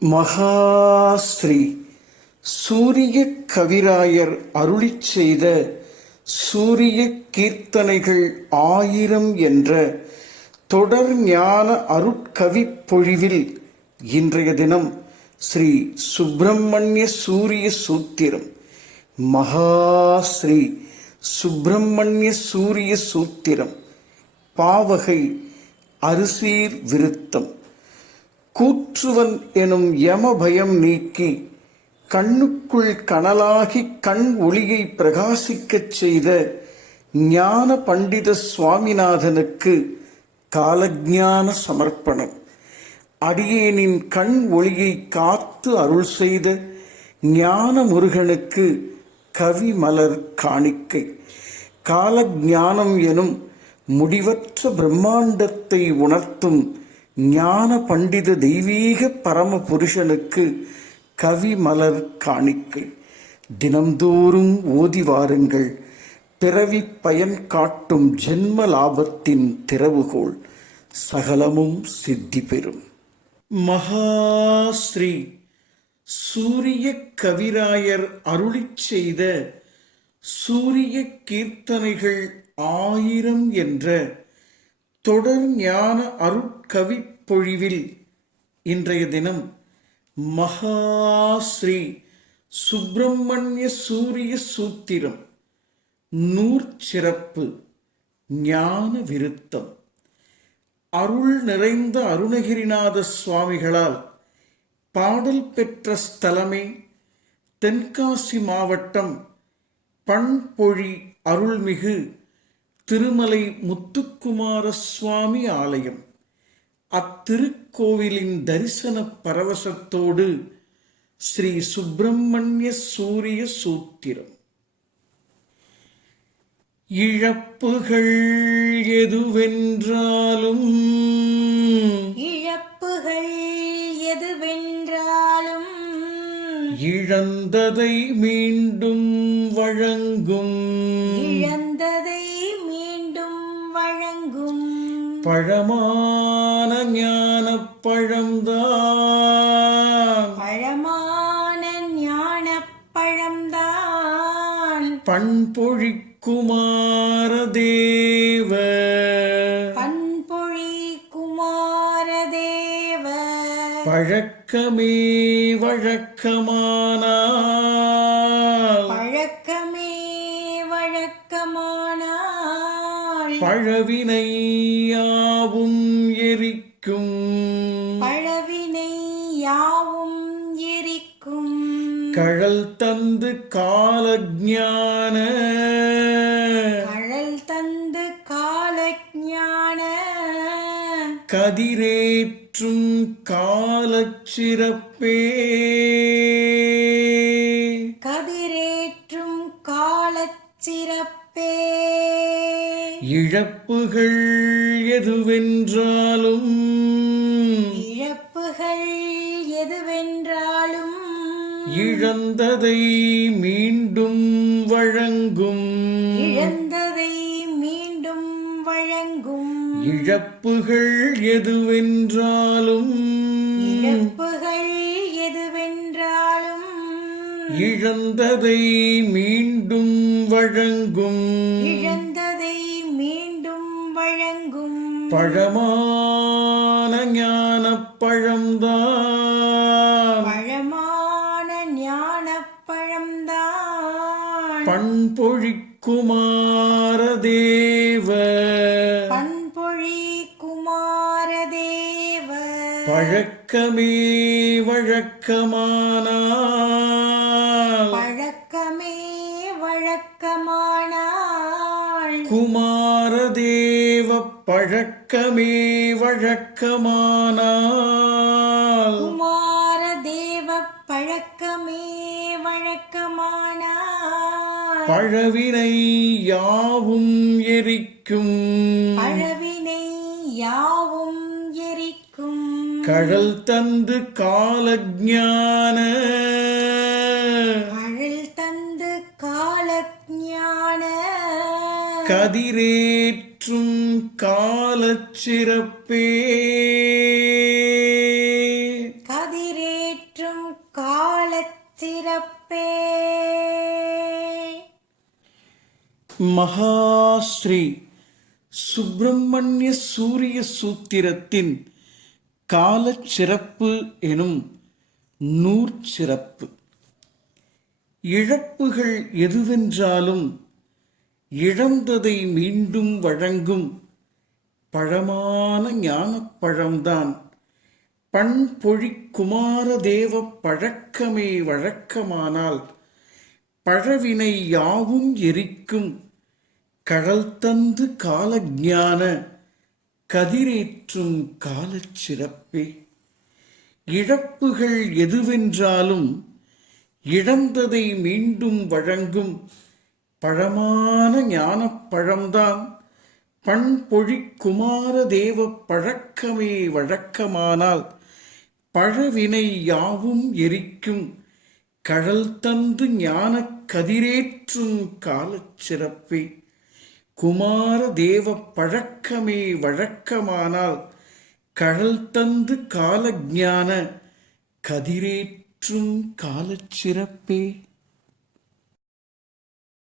மகாஸ்ரீ சூரிய கவிராயர் அருளி செய்த சூரிய கீர்த்தனைகள் ஆயிரம் என்ற தொடர் ஞான அருட்கவிப்பொழிவில் இன்றைய தினம் ஸ்ரீ சுப்பிரமணிய சூரிய சூத்திரம். மகாஸ்ரீ சுப்பிரமணிய சூரிய சூத்திரம். பாவகை அரிசீர் விருத்தம். கூற்றுவன் எனும் யம பயம் நீக்கி கண்ணுக்குள் கனலாகி கண் ஒளியை பிரகாசிக்கச் செய்த ஞான பண்டித சுவாமிநாதனுக்கு காலஜான சமர்ப்பணம். அடியேனின் கண் ஒளியை காத்து அருள் செய்த ஞான முருகனுக்கு கவி மலர் காணிக்கை. காலஜானம் எனும் முடிவற்ற பிரம்மாண்டத்தை உணர்த்தும் ஞான பண்டித தெய்வீக பரம புருஷனுக்கு கவி மலர் காணிக்கை தினம்தோறும் ஓதி வாருங்கள். பிறவி பயன் காட்டும் ஜென்ம லாபத்தின் திறவுகோல் சகலமும் சித்தி பெறும். மகாஸ்ரீ சூரிய கவிராயர் அருளிச் செய்த சூரிய கீர்த்தனைகள் ஆயிரம் என்ற தொடர் ஞான அருட்கவிப்பொழிவில் இன்றைய தினம் மகாஸ்ரீ சுப்பிரமணிய சூரிய சூத்திரம் நூற்சிறப்பு ஞான விருத்தம். அருள் நிறைந்த அருணகிரிநாத சுவாமிகளால் பாடல் பெற்ற ஸ்தலமே தென்காசி மாவட்டம் பண்பொழி அருள்மிகு திருமலை முத்துக்குமார சுவாமி ஆலயம். அத்திருக்கோவிலின் தரிசன பரவசத்தோடு ஸ்ரீ சுப்பிரமணிய சூரிய சூத்திரம். இழப்புகள் எதுவென்றாலும் இழப்புகள் எதுவென்றாலும் இழந்ததை மீண்டும் வழங்கும் இழந்ததை பழமான ஞான பழம்தான் பழமான ஞானப் பழம்தான் பண்பொழி குமார தேவ. பண்பொழி குமாரதேவ பழக்கமே வழக்கமானால். பழக்கமே வழக்கமானால் பழவினை யாவும் எரிக்கும். பழவினை யாவும் எரிக்கும். கழல் தந்து காலஞான கழல் தந்து காலஞான கதிரேற்றும் காலச்சிறப்பே. கதிரேற்றும் காலச்சிறப்பே. இழப்புகள் எதுவென்றாலும் இழப்புகள் எதுவென்றாலும் இழந்ததை மீண்டும் வழங்கும் இழந்ததை மீண்டும் வழங்கும் இழப்புகள் எதுவென்றாலும் இழப்புகள் எதுவென்றாலும் இழந்ததை மீண்டும் வழங்கும் பழமான ஞான பழம்தான் பழமான ஞானப் பழம்தான் பண்பொழி குமார தேவ பண்பொழி குமாரதேவ பழக்கமே வழக்கமானால். பழக்கமே வழக்கமானால். குமாரதேவ பழக்கமே வழக்கமானால். குமாரதேவ பழக்கமே வழக்கமானால். பழவினை யாவும் எரிக்கும். பழவினை யாவும் எரிக்கும். கழல் தந்து காலஞான கழல் தந்து காலஞான கதிரேற்றும் காலச்சிறப்பே. கதிரேற்றும் கதிரேற்றும் காலச் சிறப்பே மகாஸ்ரீ சுப்பிரமணிய சூரிய சூத்திரத்தின் காலச் சிறப்பு எனும் நூற்சிறப்பு. இழப்புகள் எதுவென்றாலும் இழந்ததை மீண்டும் வழங்கும் பழமான ஞானப்பழம்தான். பண்பொழி குமாரதேவ பழக்கமே வழக்கமானால் பழவினை யாவும் எரிக்கும். கடல் தந்து காலஜான கதிரேற்றும் காலச் சிறப்பே. இழப்புகள் எதுவென்றாலும் இழந்ததை மீண்டும் வழங்கும் பழமான ஞானப்பழம்தான். பண்பொழி குமாரதேவ பழக்கமே வழக்கமானால் பழவினை யாவும் எரிக்கும் கடல் தந்து ஞானக் கதிரேற்றும் காலச்சிறப்பே குமாரதேவ குமார தேவ பழக்கமே வழக்கமானால் கழல் தந்து காலஜான கதிரேற்றும் காலச் சிறப்பே.